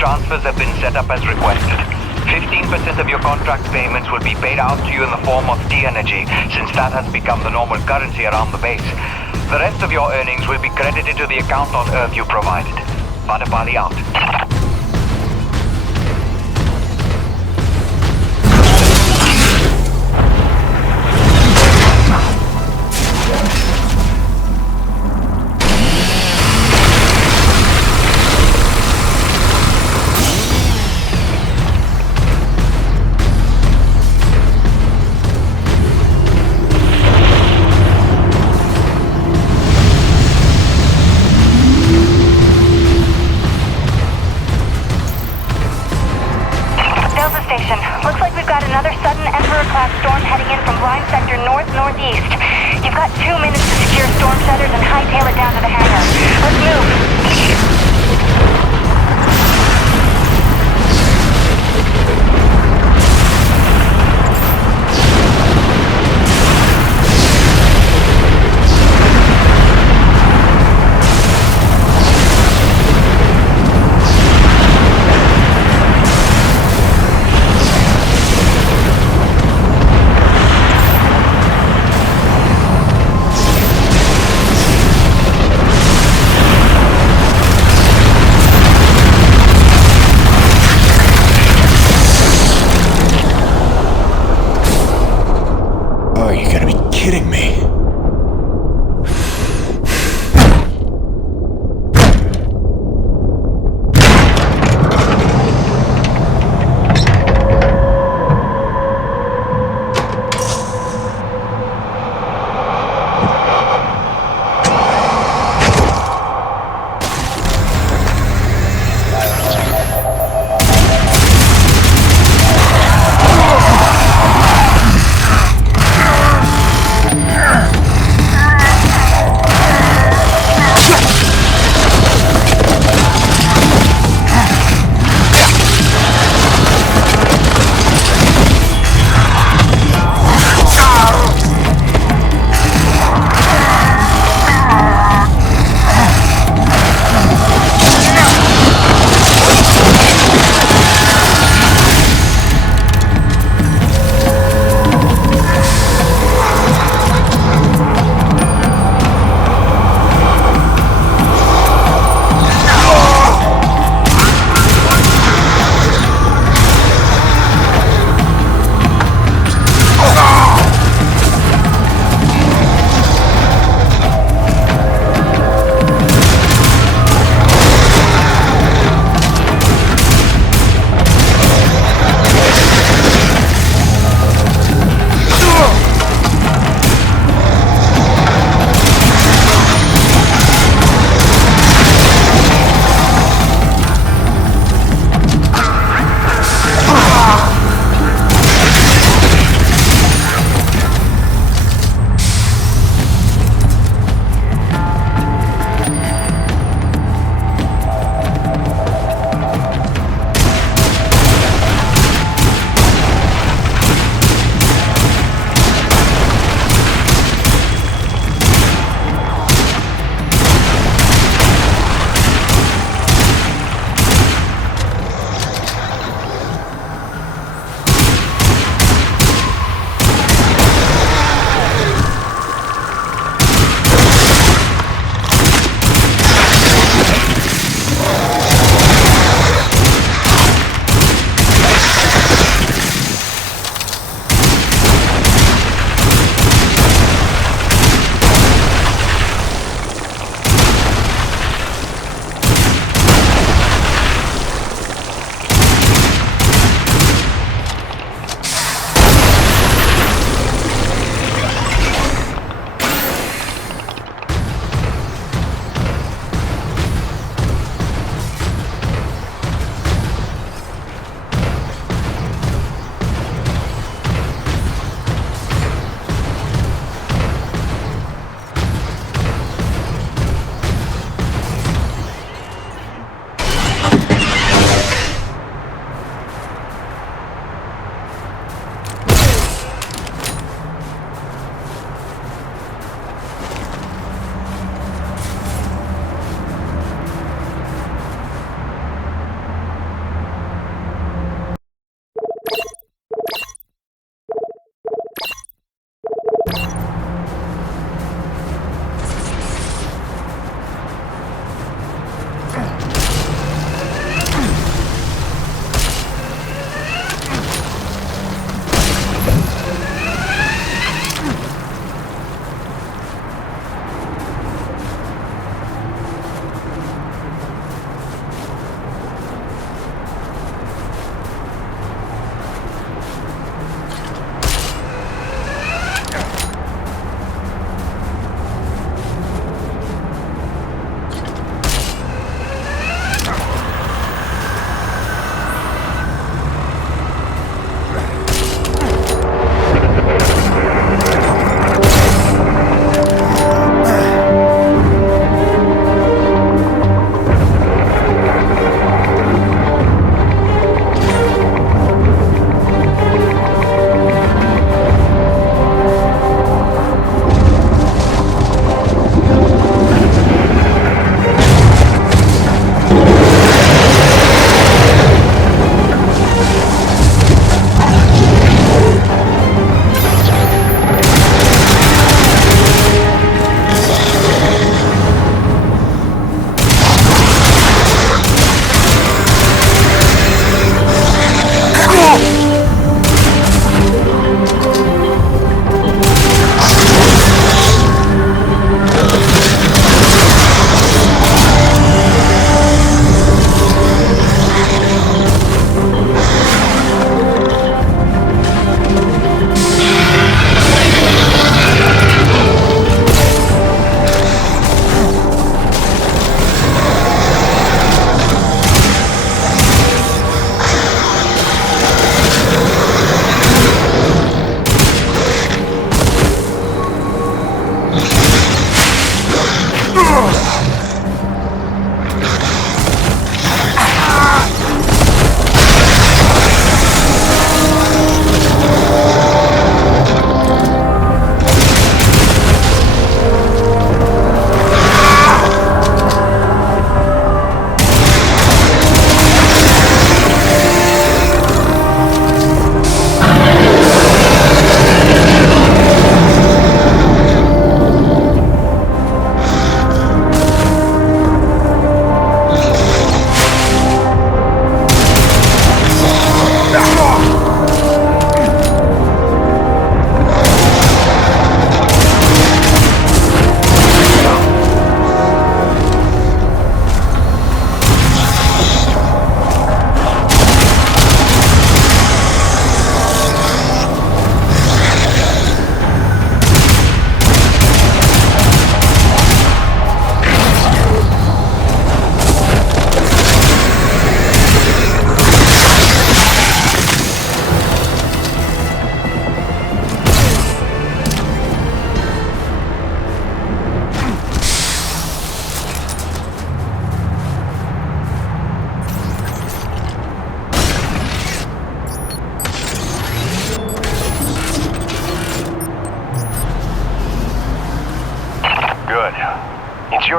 transfers have been set up as requested. 15% of your contract payments will be paid out to you in the form of T-Energy, since that has become the normal currency around the base. The rest of your earnings will be credited to the account on Earth you provided. Badapali out. Looks like we've got another sudden Emperor-class storm heading in from blind sector north-northeast. You've got 2 minutes to secure storm shutters and hightail it down to the hangar. Let's move.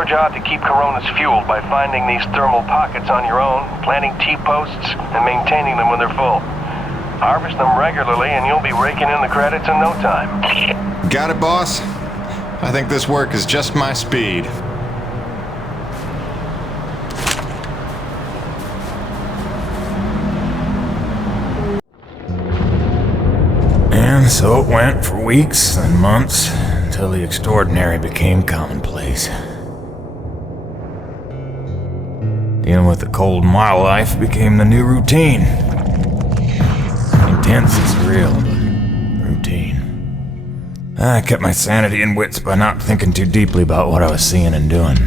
your job to keep Coronas fueled by finding these thermal pockets on your own, planting T-posts, and maintaining them when they're full. Harvest them regularly and you'll be raking in the credits in no time. Got it, boss? I think this work is just my speed. And so it went for weeks and months until the extraordinary became commonplace. Dealing with the cold mile life became the new routine. Intense and surreal, but routine. I kept my sanity and wits by not thinking too deeply about what I was seeing and doing.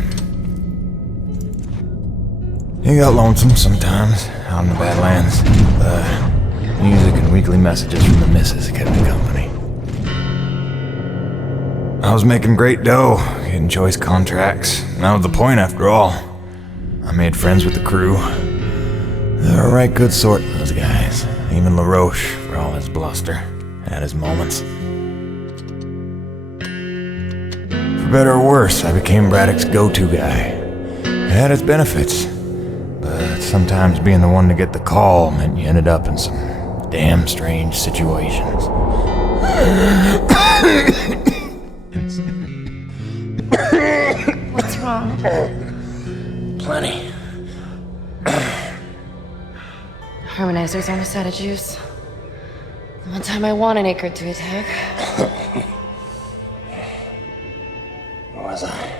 It got lonesome sometimes, out in the Badlands. Music and weekly messages from the missus kept me company. I was making great dough, getting choice contracts, and that was the point after all. I made friends with the crew. They were a right good sort, those guys. Even LaRoche, for all his bluster, had his moments. For better or worse, I became Braddock's go-to guy. It had its benefits, but sometimes being the one to get the call meant you ended up in some damn strange situations. What's wrong? Plenty. Harmonizer's almost out of juice. The one time I want an acre to attack. Where was I?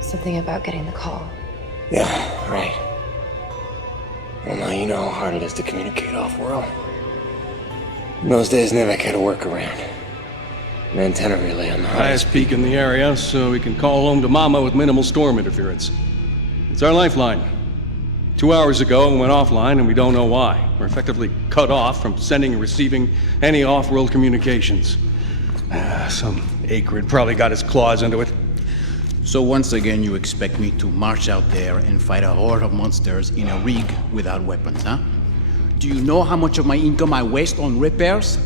Something about getting the call. Yeah, right. Well, now you know how hard it is to communicate off-world. In those days, Nivek had a workaround. An antenna relay on the highest peak in the area, so we can call home to Mama with minimal storm interference. It's our lifeline. 2 hours ago, it went offline, and we don't know why. We're effectively cut off from sending and receiving any off-world communications. Some acrid probably got his claws into it. So once again, you expect me to march out there and fight a horde of monsters in a rig without weapons, huh? Do you know how much of my income I waste on repairs?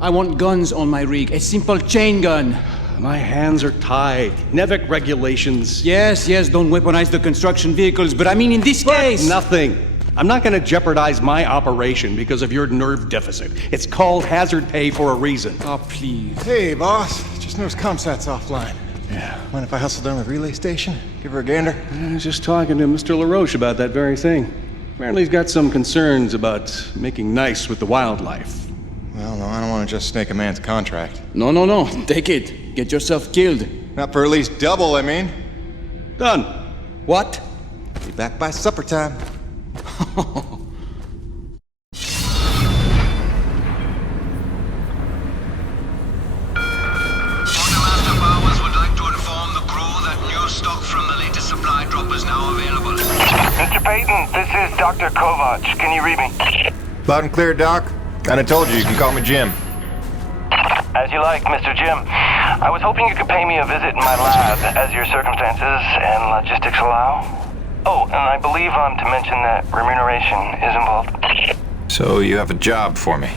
I want guns on my rig, a simple chain gun. My hands are tied. NEVEC regulations. Yes, don't weaponize the construction vehicles, but I mean in this case... Nothing. I'm not gonna jeopardize my operation because of your nerve deficit. It's called hazard pay for a reason. Oh, please. Hey, boss. Just noticed ComSat's offline. Yeah. Mind if I hustle down to the relay station? Give her a gander? I was just talking to Mr. LaRoche about that very thing. Apparently he's got some concerns about making nice with the wildlife. Well, no, I don't want to just snake a man's contract. No. Take it. Get yourself killed. Not for at least double, I mean. Done. What? Be back by supper time. Quartermaster Bowers would like to inform the crew that new stock from the latest supply drop is now available. Mr. Payton, this is Dr. Kovac. Can you read me? Loud and clear, Doc. Kinda told you can call me Jim. As you like, Mr. Jim. I was hoping you could pay me a visit in my lab, as your circumstances and logistics allow. Oh, and I believe I'm to mention that remuneration is involved. So you have a job for me?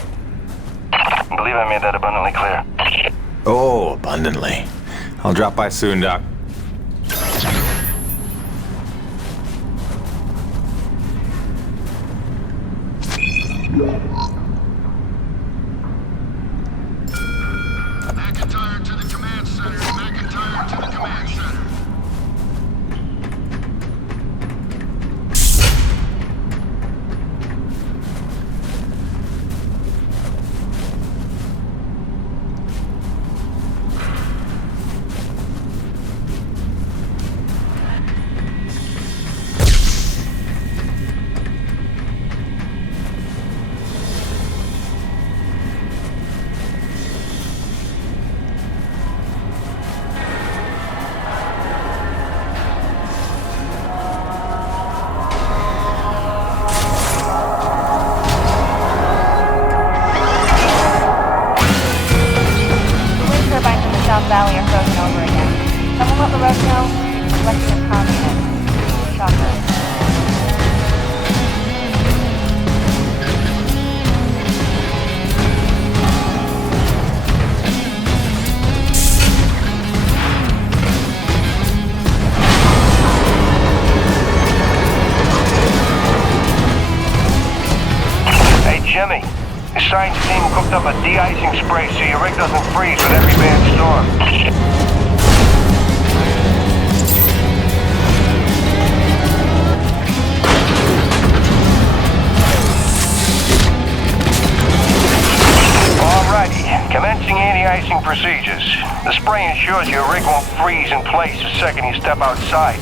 I believe I made that abundantly clear. Oh, abundantly. I'll drop by soon, Doc. McIntyre to the command center. McIntyre to the command center. Valley are frozen over again. Someone let LaRoche know. Collection of comments. Shocker. Jimmy. The science team cooked up a de-icing spray so your rig doesn't freeze with every bad storm. Alrighty, commencing anti-icing procedures. The spray ensures your rig won't freeze in place the second you step outside,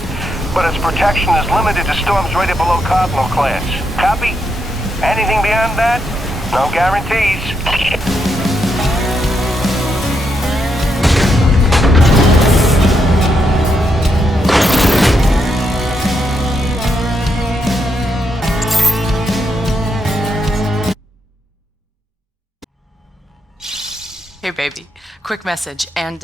but its protection is limited to storms rated below Cardinal class. Copy? Anything beyond that? No guarantees. Hey baby, quick message, and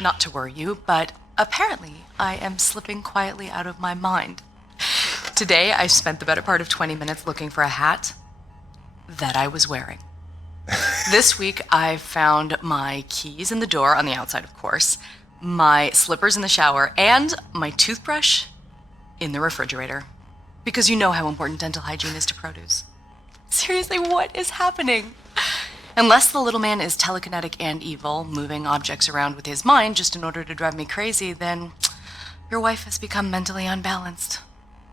not to worry you, but apparently I am slipping quietly out of my mind. Today I spent the better part of 20 minutes looking for a hat that I was wearing. This week I found my keys in the door, on the outside of course, my slippers in the shower, and my toothbrush in the refrigerator. Because you know how important dental hygiene is to produce. Seriously, what is happening? Unless the little man is telekinetic and evil, moving objects around with his mind just in order to drive me crazy, then your wife has become mentally unbalanced.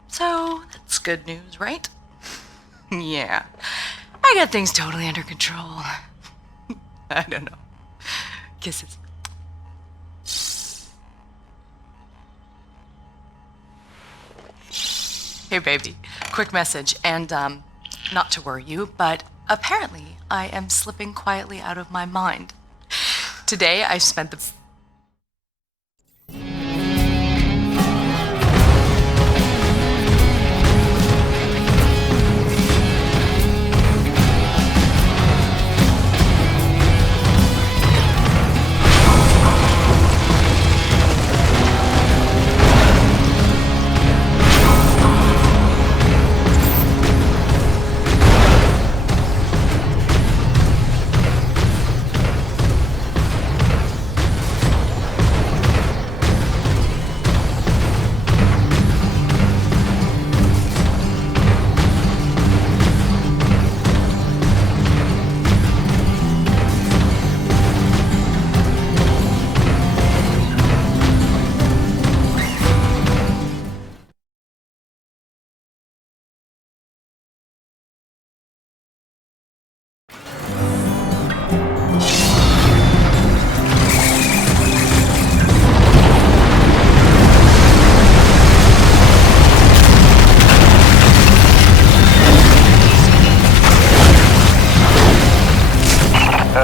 So, that's good news, right? Yeah. I got things totally under control. I don't know. Kisses. Hey baby, quick message, and not to worry you, but apparently I am slipping quietly out of my mind. Today I spent the...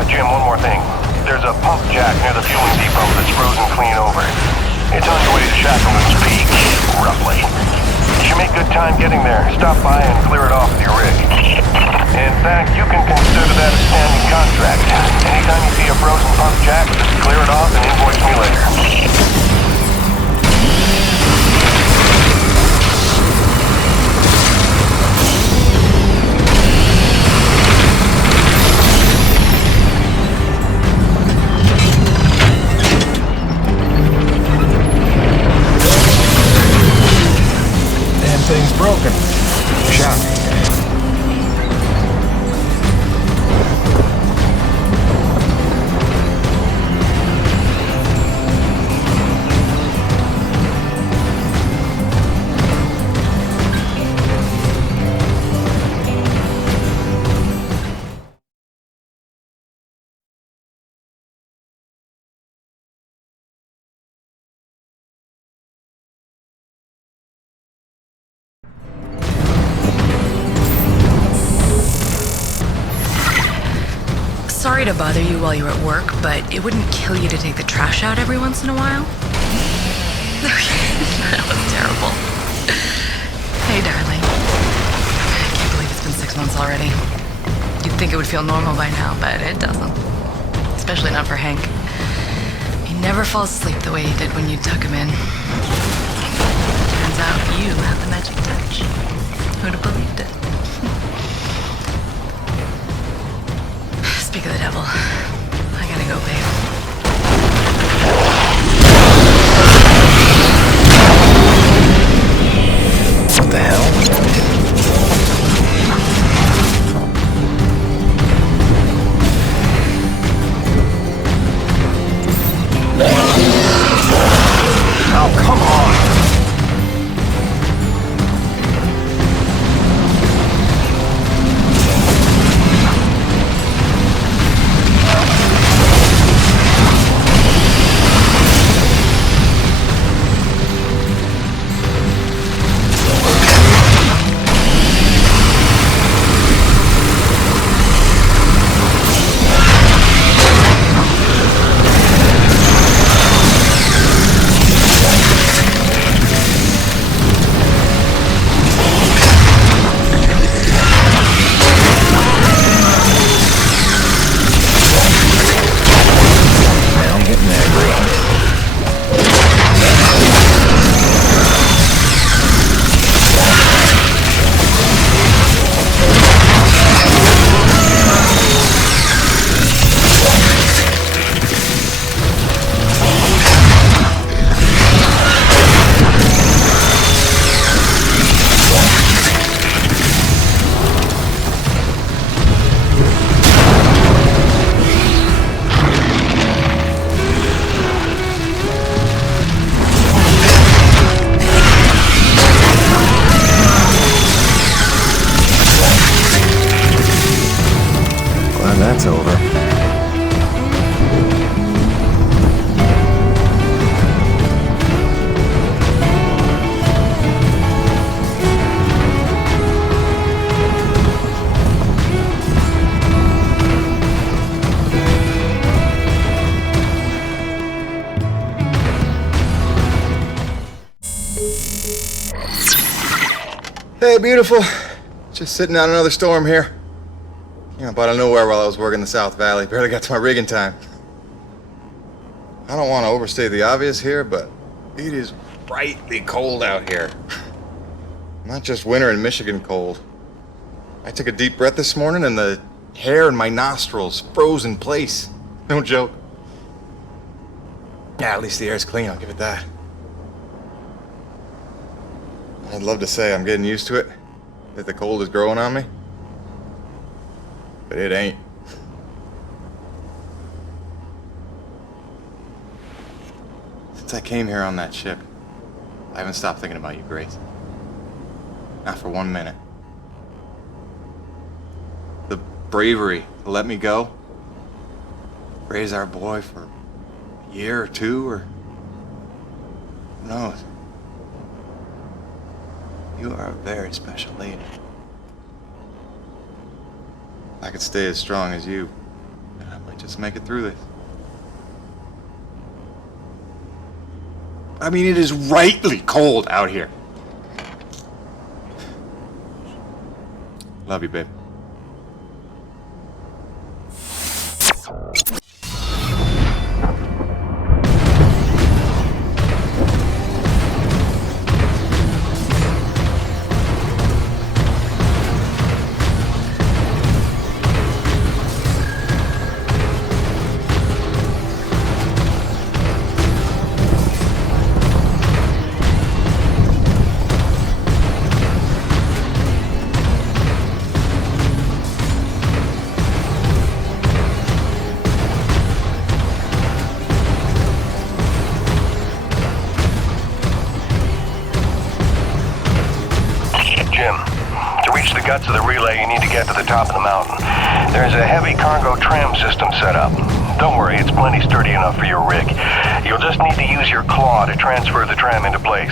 Jim, one more thing. There's a pump jack near the fueling depot that's frozen clean over. It's on your way to Shackleton's Peak, roughly. You should make good time getting there. Stop by and clear it off with your rig. In fact, you can consider that a standing contract. Anytime you see a frozen pump jack, just clear it off and invoice me later. Thing's broken. Shocking. Sorry to bother you while you're at work, but it wouldn't kill you to take the trash out every once in a while? That was terrible. Hey, darling. I can't believe it's been 6 months already. You'd think it would feel normal by now, but it doesn't. Especially not for Hank. He never falls asleep the way he did when you tuck him in. Turns out you have the magic touch. Who'd have believed it? Speak of the devil. I gotta go, babe. What the hell? glad that's over. Hey, beautiful. Just sitting out another storm here. You know, but out of nowhere while I was working the South Valley. Barely got to my rig in time. I don't want to overstate the obvious here, but it is frightfully cold out here. Not just winter in Michigan cold. I took a deep breath this morning and the hair in my nostrils froze in place. No joke. Yeah, at least the air's clean, I'll give it that. I'd love to say I'm getting used to it, that the cold is growing on me, but it ain't. Since I came here on that ship, I haven't stopped thinking about you, Grace. Not for 1 minute. The bravery to let me go, raise our boy for a year or two, or who knows? You are a very special lady. If I could stay as strong as you, I might just make it through this. I mean, it is rightly cold out here. Love you, babe. Guts of the relay, you need to get to the top of the mountain. There's a heavy cargo tram system set up. Don't worry, it's plenty sturdy enough for your rig. You'll just need to use your claw to transfer the tram into place.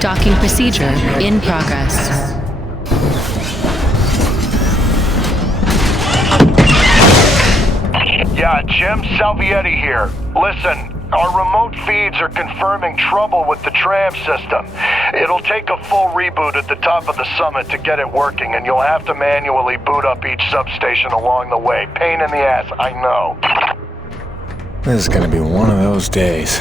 Docking procedure in progress. Yeah, Jim Salvietti here. Listen, our remote feeds are confirming trouble with the tram system. It'll take a full reboot at the top of the summit to get it working, and you'll have to manually boot up each substation along the way. Pain in the ass, I know. This is gonna be one of those days.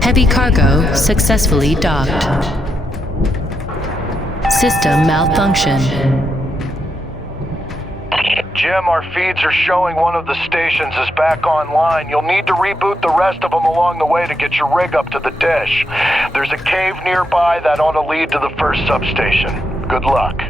Heavy cargo successfully docked. System malfunction. Jim, our feeds are showing one of the stations is back online. You'll need to reboot the rest of them along the way to get your rig up to the dish. There's a cave nearby that ought to lead to the first substation. Good luck.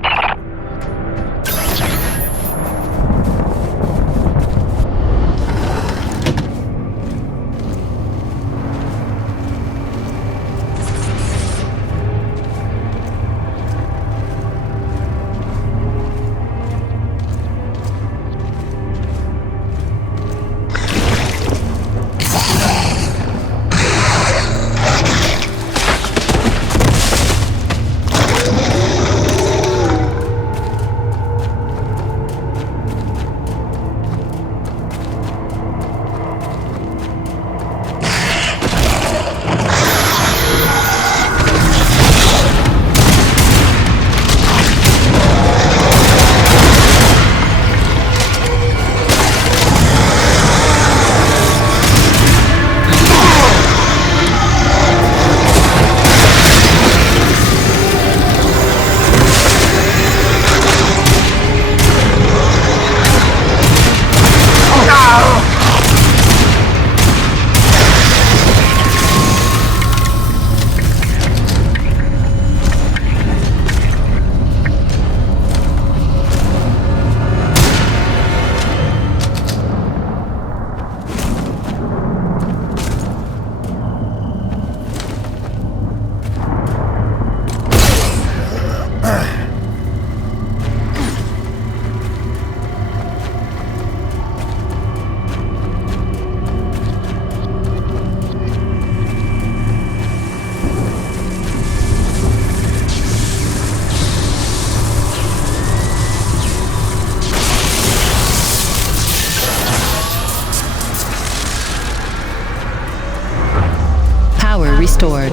Power restored.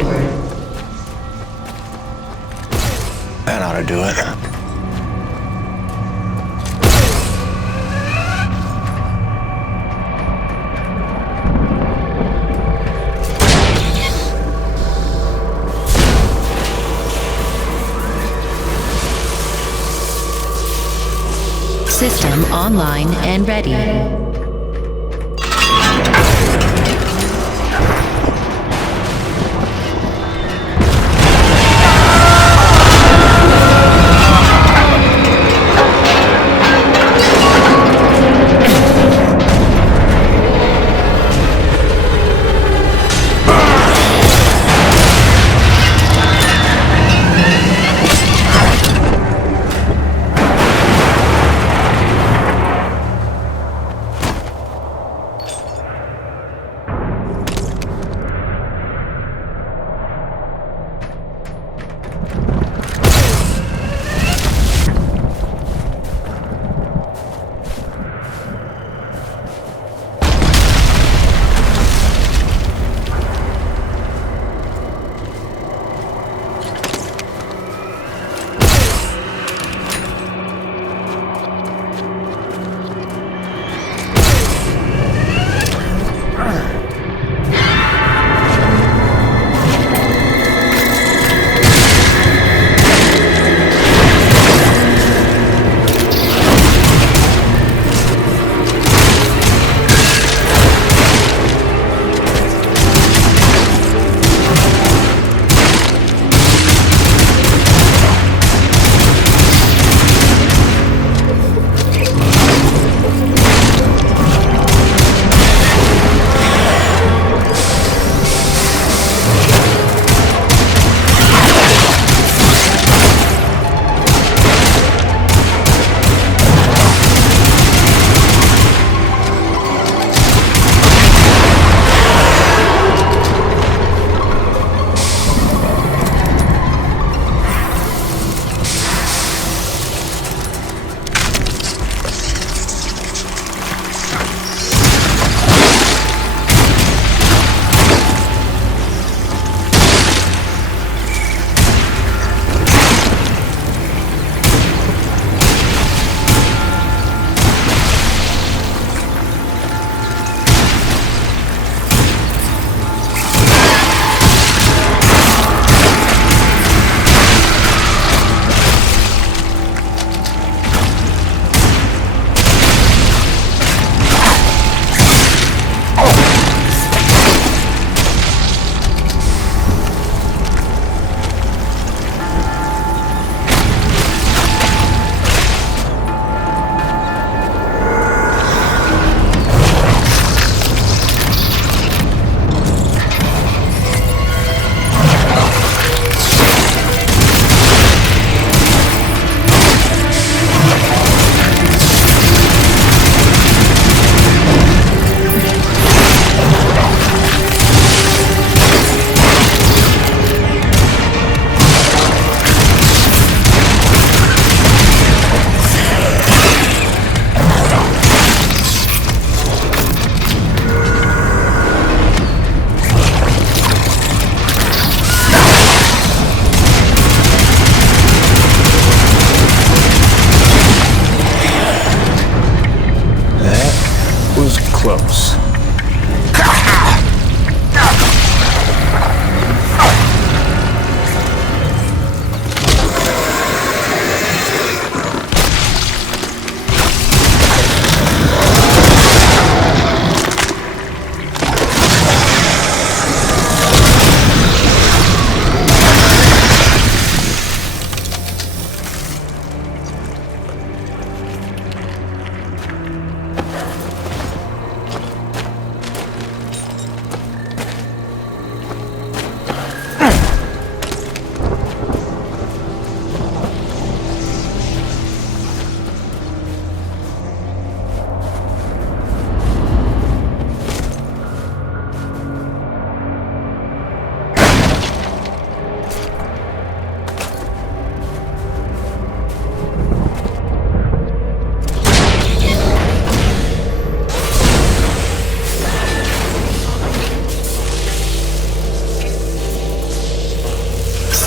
That ought to do it. System online and ready.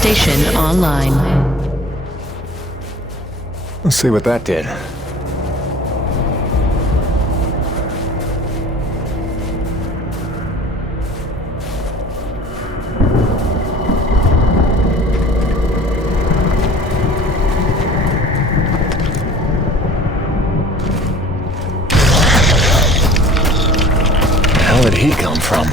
Station online. Let's see what that did. Where did he come from?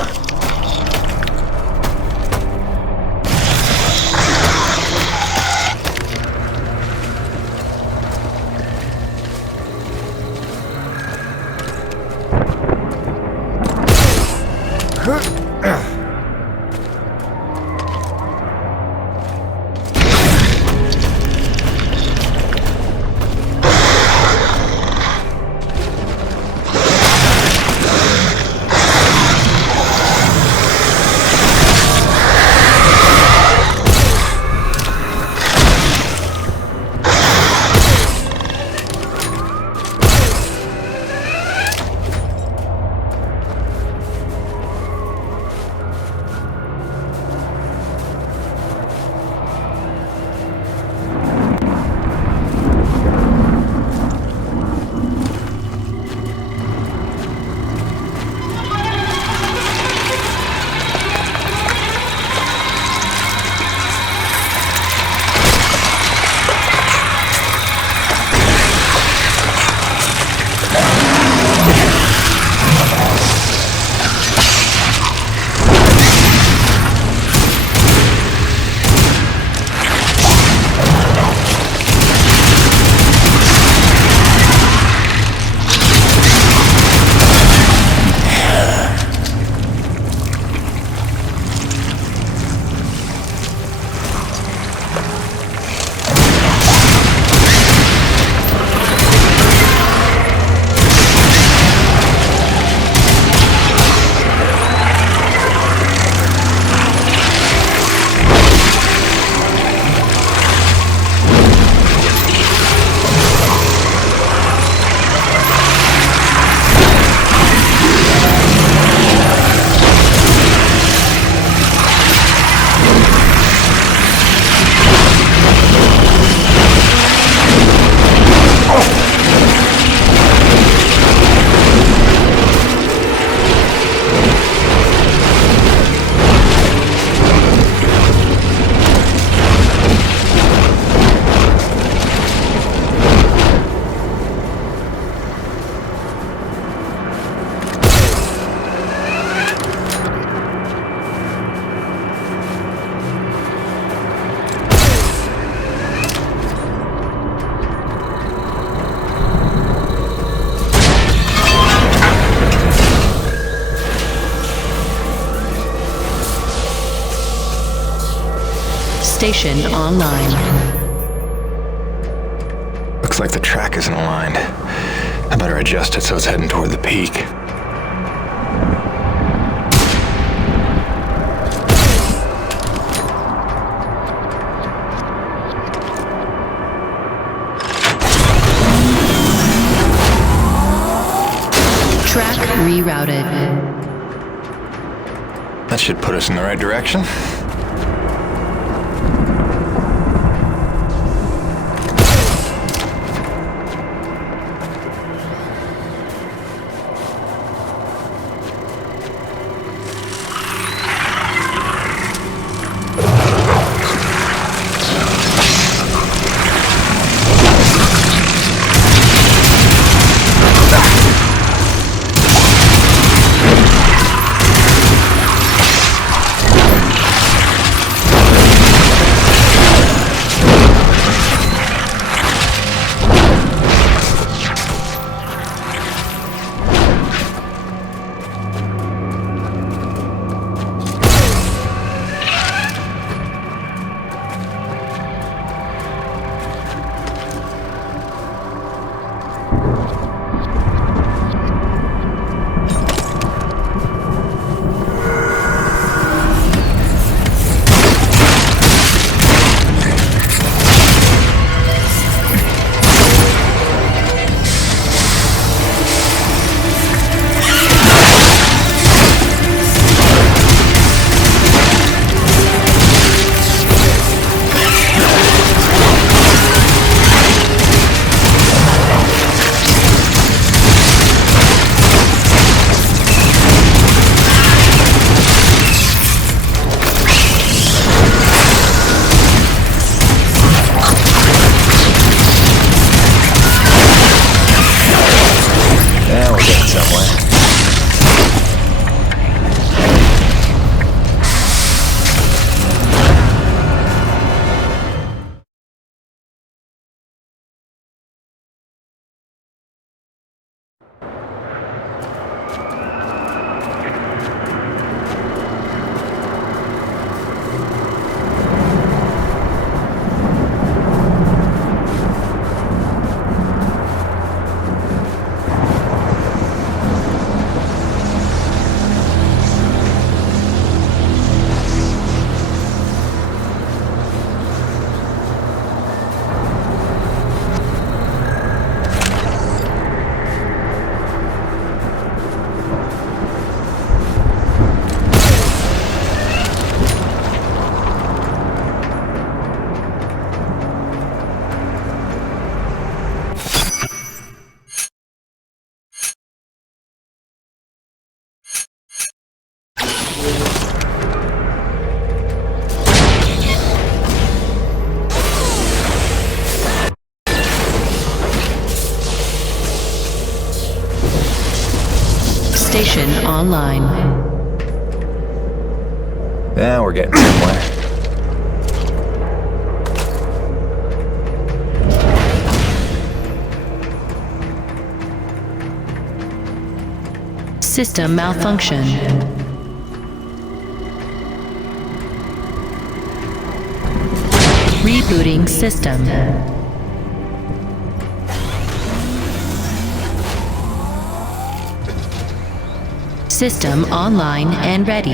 Station online. Looks like the track isn't aligned. I better adjust it so it's heading toward the peak. Track rerouted. That should put us in the right direction. Station online. Yeah, we're getting somewhere. System malfunction. Rebooting system. System online and ready.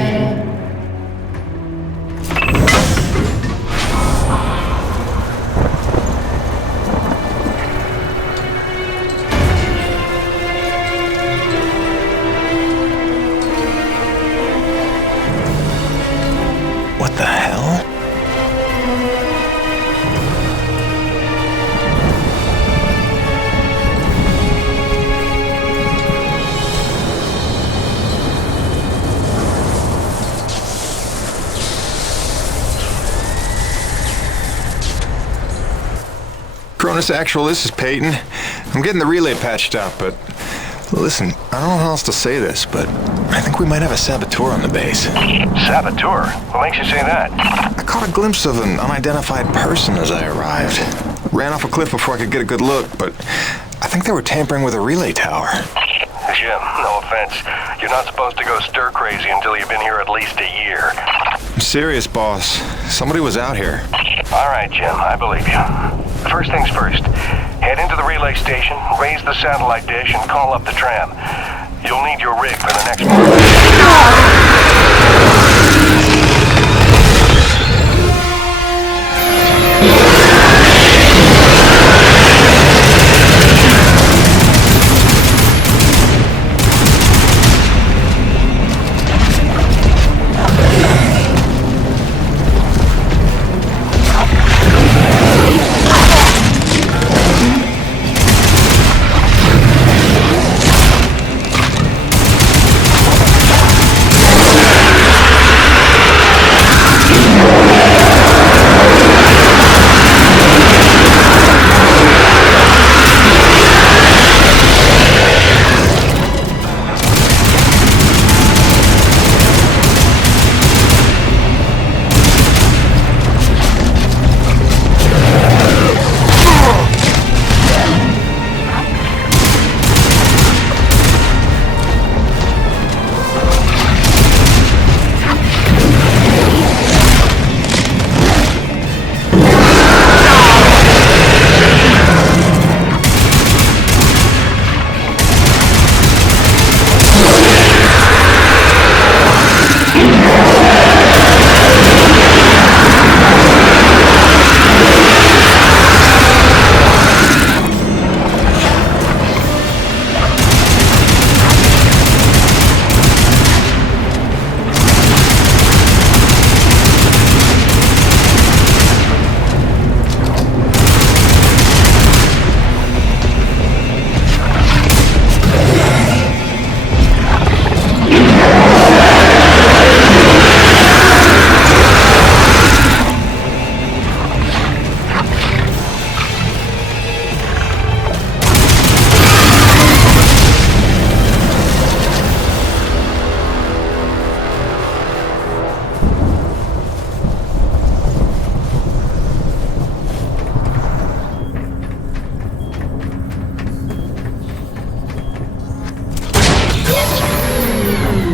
What the hell? Cronus Actual, this is Peyton. I'm getting the relay patched up, but listen, I don't know how else to say this, but I think we might have a saboteur on the base. Saboteur? What makes you say that? I caught a glimpse of an unidentified person as I arrived. Ran off a cliff before I could get a good look, but I think they were tampering with a relay tower. Jim, no offense. You're not supposed to go stir crazy until you've been here at least a year. I'm serious, boss. Somebody was out here. All right, Jim, I believe you. First things first, head into the relay station, raise the satellite dish, and call up the tram. You'll need your rig for the next one.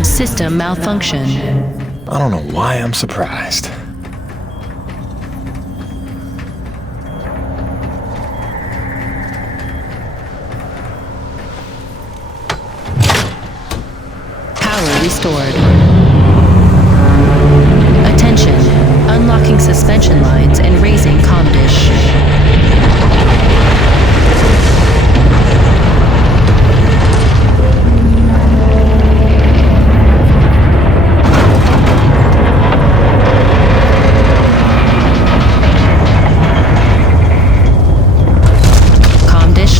System malfunction. I don't know why I'm surprised. Power restored. Attention. Unlocking suspension lines and raising comm dish.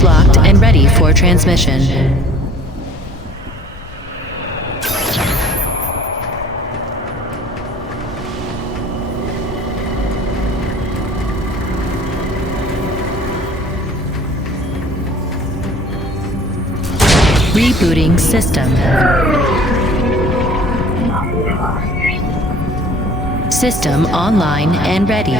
Locked and ready for transmission. Rebooting Rebooting system. System online and ready.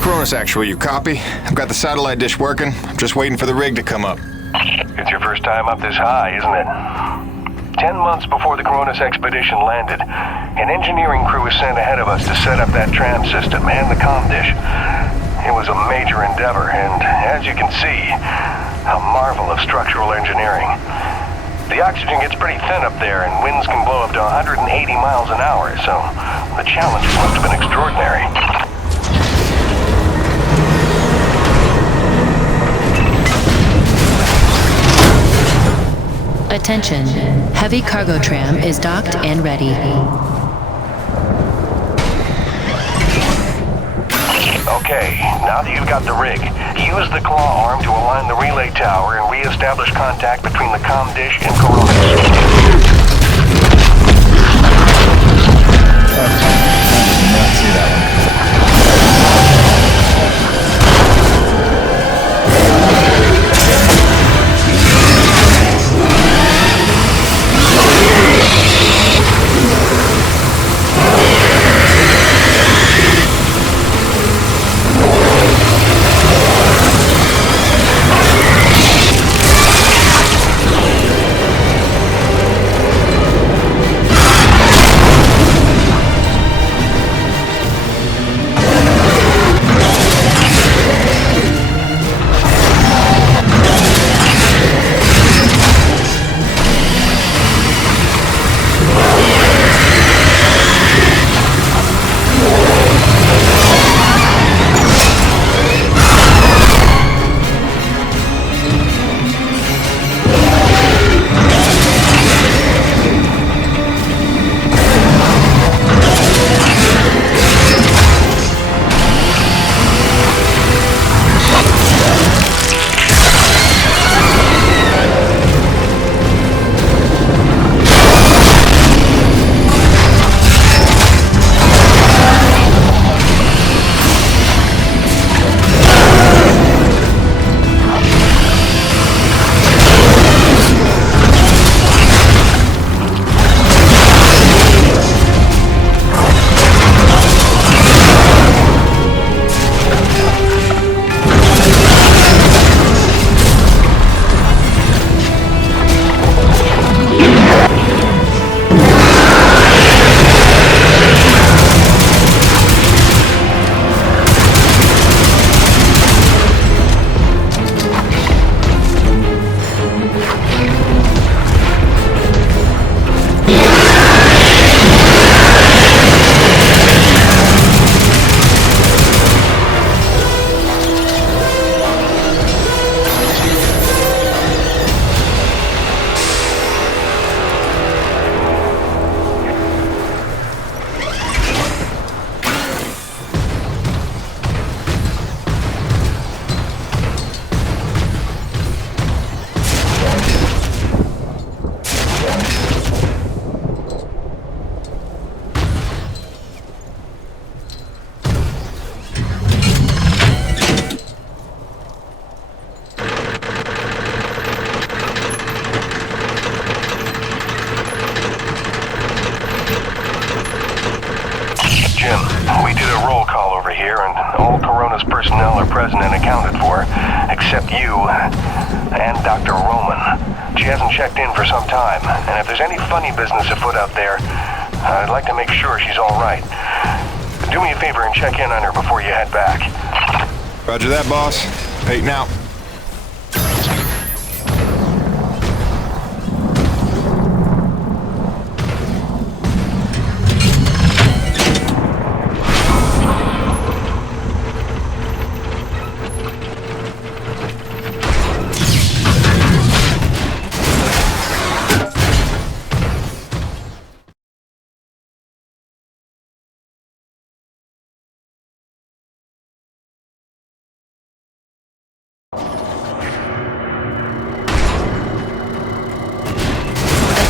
Cronus Actual, you copy? I've got the satellite dish working. I'm just waiting for the rig to come up. It's your first time up this high, isn't it? 10 months before the Cronus expedition landed, an engineering crew was sent ahead of us to set up that tram system and the comm dish. It was a major endeavor, and as you can see, a marvel of structural engineering. The oxygen gets pretty thin up there, and winds can blow up to 180 miles an hour, so the challenge must have been extraordinary. Attention, heavy cargo tram is docked and ready. Okay, now that you've got the rig, use the claw arm to align the relay tower and re-establish contact between the comm dish and Cronus. personnel are present and accounted for, except you and Dr. Roman. She hasn't checked in for some time, and if there's any funny business afoot out there, I'd like to make sure she's all right. Do me a favor and check in on her before you head back. Roger that, boss. Peyton out.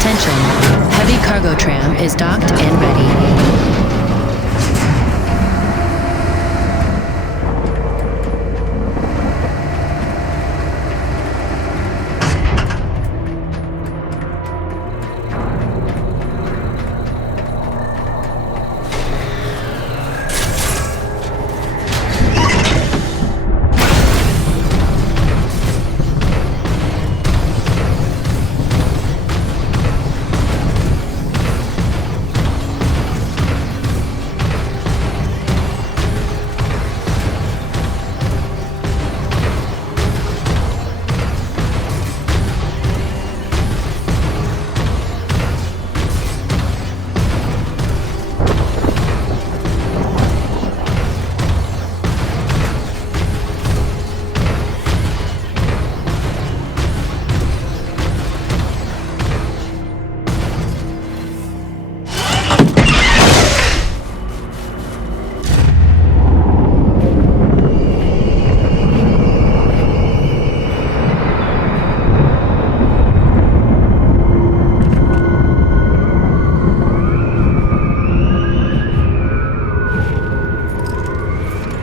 Attention, heavy cargo tram is docked and ready.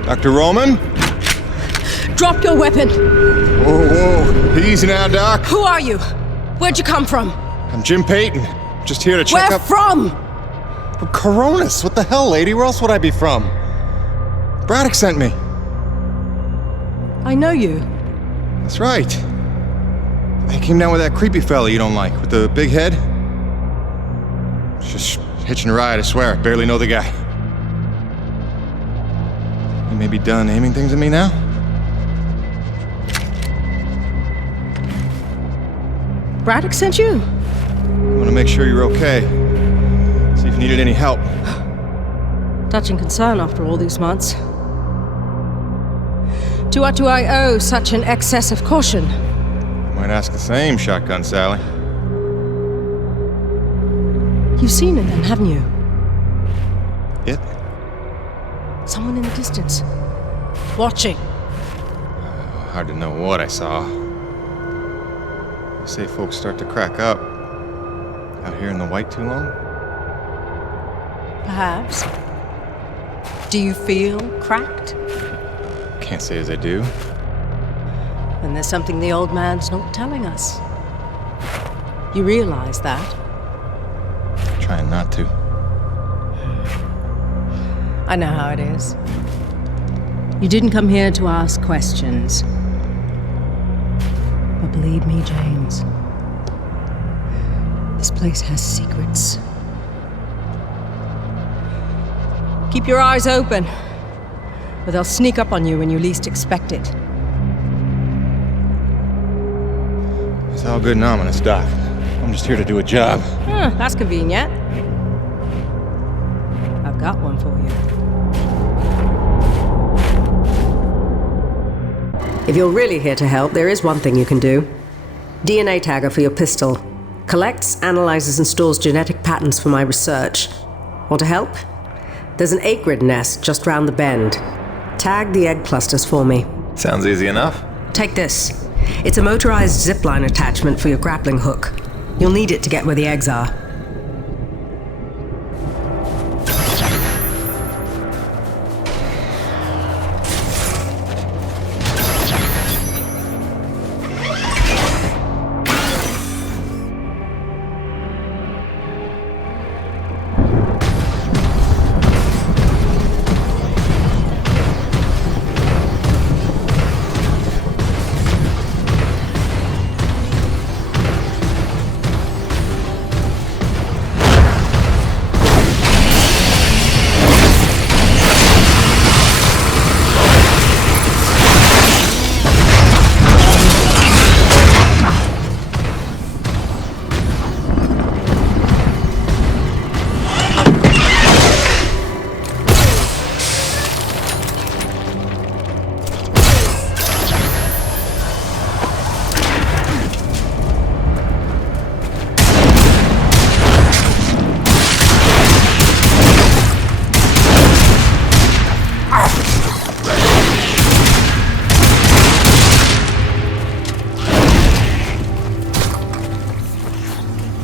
Dr. Roman? Drop your weapon! Whoa, whoa. Easy now, Doc. Who are you? Where'd you come from? I'm Jim Payton. Just here to check Where up... from? From Coronis. What the hell, lady? Where else would I be from? Braddock sent me. I know you. That's right. I came down with that creepy fella you don't like, with the big head. Just hitching a ride, I swear. Barely know the guy. You may be done aiming things at me now? Braddock sent you? I want to make sure you're okay. See if you needed any help. Touching concern after all these months. To what do I owe such an excess of caution? Might ask the same, Shotgun Sally. You've seen it then, haven't you? It? Someone in the distance. Watching. Hard to know what I saw. They say folks start to crack up. Out here in the white too long? Perhaps. Do you feel cracked? Can't say as I do. Then there's something the old man's not telling us. You realize that? Trying not to. I know how it is. You didn't come here to ask questions. But believe me, James, this place has secrets. Keep your eyes open, or they'll sneak up on you when you least expect it. It's all good and ominous, Doc. I'm just here to do a job. That's convenient. I've got one for you. If you're really here to help, there is one thing you can do. DNA tagger for your pistol. Collects, analyzes, and stores genetic patterns for my research. Want to help? There's an 8-grid nest just round the bend. Tag the egg clusters for me. Sounds easy enough. Take this. It's a motorized zipline attachment for your grappling hook. You'll need it to get where the eggs are.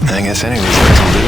I guess any research will do.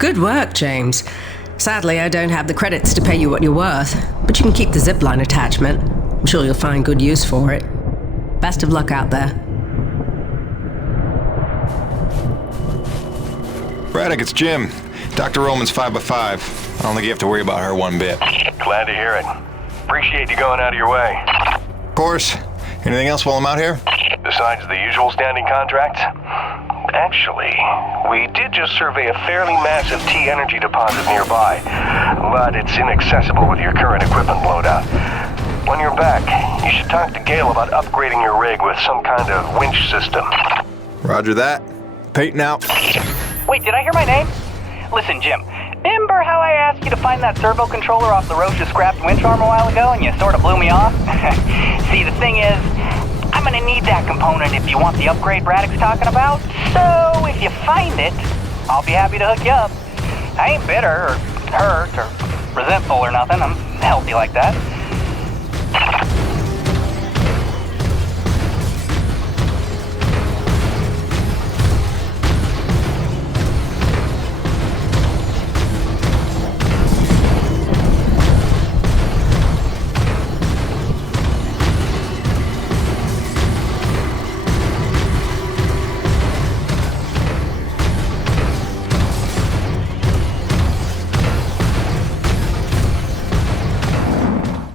Good work, James. Sadly, I don't have the credits to pay you what you're worth, but you can keep the zipline attachment. I'm sure you'll find good use for it. Best of luck out there. Braddock, it's Jim. Dr. Roman's 5x5. I don't think you have to worry about her one bit. Glad to hear it. Appreciate you going out of your way. Of course. Anything else while I'm out here? Besides the usual standing contracts? Actually, we did just survey a fairly massive T-energy deposit nearby, but it's inaccessible with your current equipment loadout. When you're back, you should talk to Gale about upgrading your rig with some kind of winch system. Roger that. Peyton out. Wait, did I hear my name? Listen, Jim, remember how I asked you to find that servo controller off the Roche's scrapped winch arm a while ago and you sort of blew me off? See, the thing is, I'm gonna need that component if you want the upgrade Braddock's talking about. So, if you find it, I'll be happy to hook you up. I ain't bitter or hurt or resentful or nothing. I'm healthy like that.